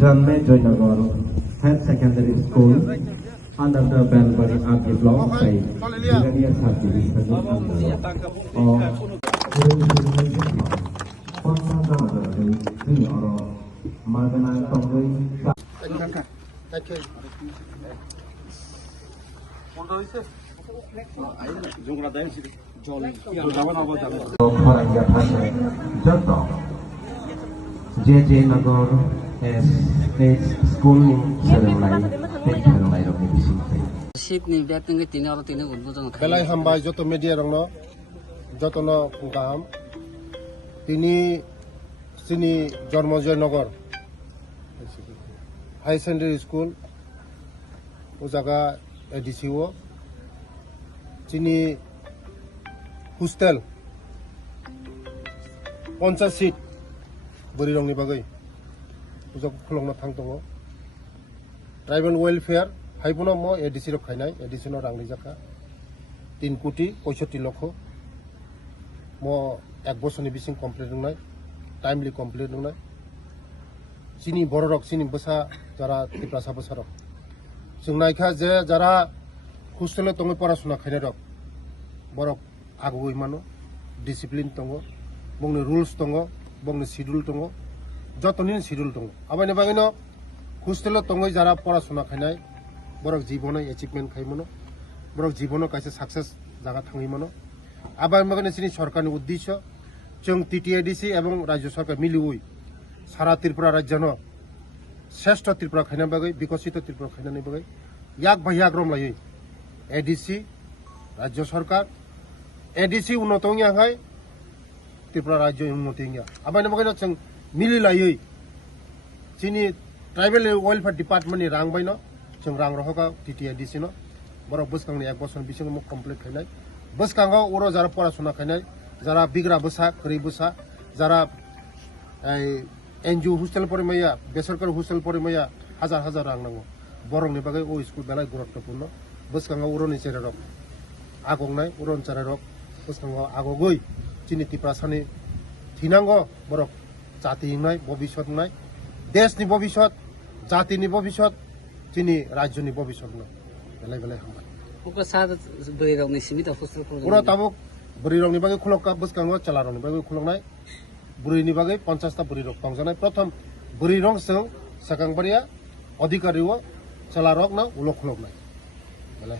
Janme Joynagar Higher Secondary School under the Belbari Agi Block by Brigadier Subdivision JJ Nagor as school Sydney betting it in order to know. Belai hamba joto media rongno joto no pungkaham tini sini Jormojoy Nagor High Secondary School ujaga ADCO tini hostel 50 seat beri rongni bagai ujak khulongna thangtongo tribal welfare haibuna mo ADC rok khainai ADC no rang rijaka 3 কোটি 65 লক্ষ mo এক বছরনি বিসিং complete নয় timely complete নয় চিনি বড় rock চিনি বসা যারা ত্রিপ্রাসা বসা রক जों नायखा जे যারা হোস্টেলে তঙ্গে পড়াশোনা খাইনাই রক বড় আগুই মানো ডিসিপ্লিন তঙ্গ বংনি রুলস তঙ্গ বংনি শিডিউল তঙ্গ যতনি শিডিউল তঙ্গ আবাইনি বাগিনো হোস্টেলে তঙ্গে যারা পড়াশোনা খাইনাই বড় জীবনে অ্যাচিভমেন্ট খাইমনো বড় জীবনে কাছে সাকসেস জায়গা থাঙ্গিমনো আবাই বাগিনো চিনি সরকারनि উদ্দেশ্য जों টিটিআইডিসি এবং রাজ্য সরকার মিলিউই সারা ত্রিপুরা রাজ্যনো শ্রেষ্ঠ ত্রিপুরা খাইনা বাগৈ বিকশিত ত্রিপুরা খাইনানি বাগৈ ইয়াক ভাইয়াক রম লাयै এডিসি রাজ্য সরকার এডিসি উন্নত হয় ত্রিপুরা রাজ্য উন্নত আবাইনি বাগৈনো जों মিলি লাयै চিনি ট্রাইবেল ওয়েলফেয়ার ডিপার্টমেন্টनि রাং বাইनो जों रां रहका টিটিআইডিসি नो বড় বসকাংনি এক বছর বিসিং মুখ কমপ্লিট খাইনাই বসকাঙ্গাव ওর যারা পড়াশোনা খাইনাই যারা বিগ্রা বসা খরি বসা যারা एनजिओ हस्टेल परिमाया बेसरकारी हस्टेल परिमाया हाजार हाजार रां नांगौ बरंनि बागै ओ स्कुल बेलाय गुरुत्वपूर्ण बसकांगाव उरनि चेरारक आगंनाय उरन चेरारक बसकांगाव आगगै चिनि टिप्रासानि थिनांगौ बरक जाति हिंनाय भबिष्यत नाय देशनि भबिष्यत जातिनि भबिष्यत चिनि राज्यनि भबिष्यत नाय बेलाय बेलाय हामबाय उका साद बरिरंनि सिमित हस्टेल उरा ताबुक बरिरंनि बागै खुलका बसकांगाव चलारनि बागै खुलंनाय बुरिनि बागै 50टा बुरि रक पांजानाय प्रथम बुरि रं जों साकांबारिया अधिकारियो चला रक ना उलखलबनाय बेलाय